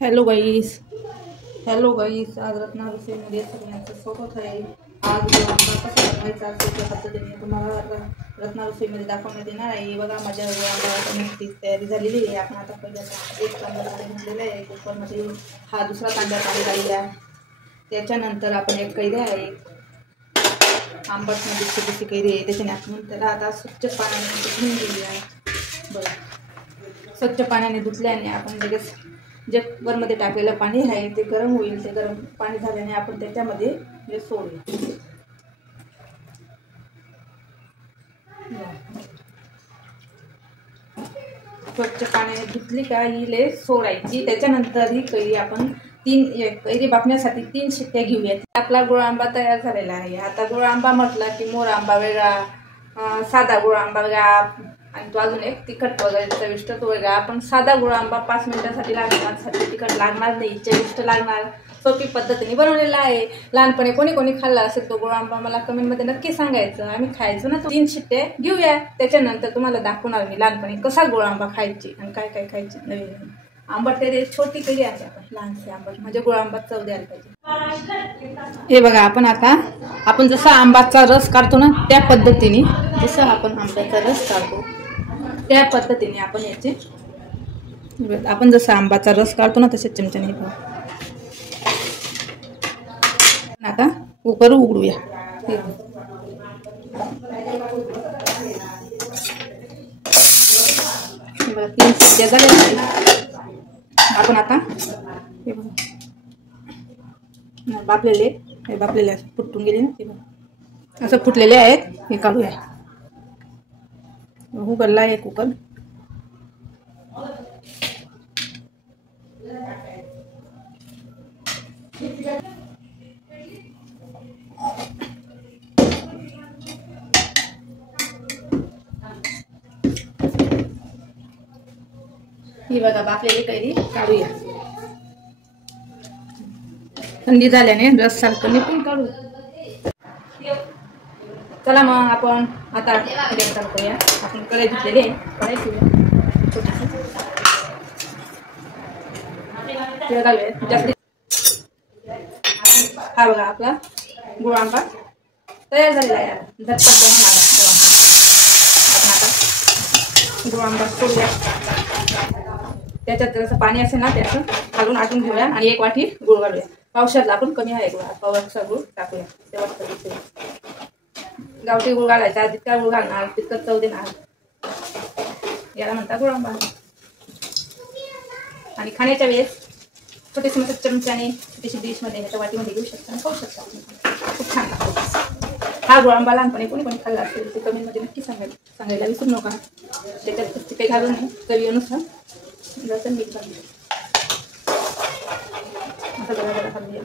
Hello गाईस. आज रत्ना रसोईमध्ये सगळ्यांचं स्वागत आहे. आज गुळांबा कसा बनवायचा असेल पद्धतीने तुम्हाला रत्ना रसोईमध्ये दाखवण्यात येणार आहे. बघा माझ्या गुळांबा नुकतीच तयारी झालेली आहे. आपण आता पहिल्यांदा एक तांब्या पाणी घातलेलं आहे. कुकरमध्ये हा दुसरा तांब्या पाणी घालूया. त्याच्यानंतर आपण एक कैरी आहे, आंबटमध्ये छोटीशी कैरी आहे, त्याच्याने आपण त्याला आता स्वच्छ पाण्याने धुवून घेऊया. बरं, स्वच्छ पाण्याने धुतल्याने आपण लगेच जे कुकरमध्ये टाकलेलं पाणी आहे ते गरम होईल. ते गरम पाणी झाल्याने आपण त्याच्यामध्ये हे सोडूया. स्वच्छ पाण्याने धुतली का ही सोडायची. त्याच्यानंतर ही कैरी आपण कैरी बाफण्यासाठी 3 शिट्ट्या घेऊयात. आपला गुळ आंबा तयार झालेला आहे. आता गुळ आंबा म्हटला की मोर आंबा वेगळा, साधा गुळ आंबा वेगळा, आणि तो अजून एक तिखट वगैरे चविष्ट तो वेगळा. आपण साधा गुळ आंबा 5 मिनिटांसाठी लागणार, तिखट लागणार नाही, चविष्ट लागणार, सोपी पद्धतीने बनवलेला आहे. लहानपणी कोणी कोणी खाल्ला असेल तो गुळ आंबा मला कमेंटमध्ये नक्की सांगायचं. आम्ही खायचो ना. 3 शिट्टे घेऊया. त्याच्यानंतर तुम्हाला दाखवणार मी लहानपणी कसा गुळ आंबा खायची आणि काय काय खायची. नवीन आंबट कैरी छोटी कैरी आहे, आपण लहानशी आंबट म्हणजे गुळ आंबा चव द्यायला पाहिजे. हे बघा, आपण जसा आंब्याचा रस काढतो ना त्या पद्धतीने, जसं आपण आंब्याचा रस काढतो त्या पद्धतीने आपण याचे आपण जसा आंब्याचा रस काढतो ना तसेच चमच्याने आता कुकर उघडूया. बघा 3 शिट्ट्या झाल्या. आपण आता बापलेले फुटून गेले ना, ते बघा असं फुटलेले आहेत. हे काढूया. उघडला आहे कुकर. ही बघा बाफलेली कैरी काढूया. थंडी झाल्याने रस सारखं निघून काढू. चला मग आपण आता करूया. आपण कढई घेतलेली आहे, कढई ठेवूया छोटीशी. तेल घालूया जास्ती. हा बघा आपला गुळ आंबा तयार झालेला आहे. झटपट बनवून आला गुळ आंबा. आपण आता गुळ आंबा सोडूया. त्याच्यात जसं पाणी असेल ना त्याचं घालून आटून घेऊया आणि 1 वाटी गुळ घालूया. पावशातला आपण कमी आहे गुळ, पावचा गुळ टाकूया. तेव्हा गावठी गुळ घालायचा. जितका गुळ घालणार तितकं चव देणार. याला म्हणता गुळ आंबा. आणि खाण्याच्या वेळेस छोटेसे मोठे चमच्याने छोटीशी डिशमध्ये ह्याच्या वाटीमध्ये घेऊ शकता आणि खाऊ शकता. खूप छान लागतो हा गुळ आंबा. लहानपणी कोणी कोणी खाल्ला असेल ते कमेंटमध्ये नक्की सांगायला विसरू नका. त्याच्यात काही घालून नाही, चवीनुसार जसं मीठ घालूया. असं जरा खाल्ली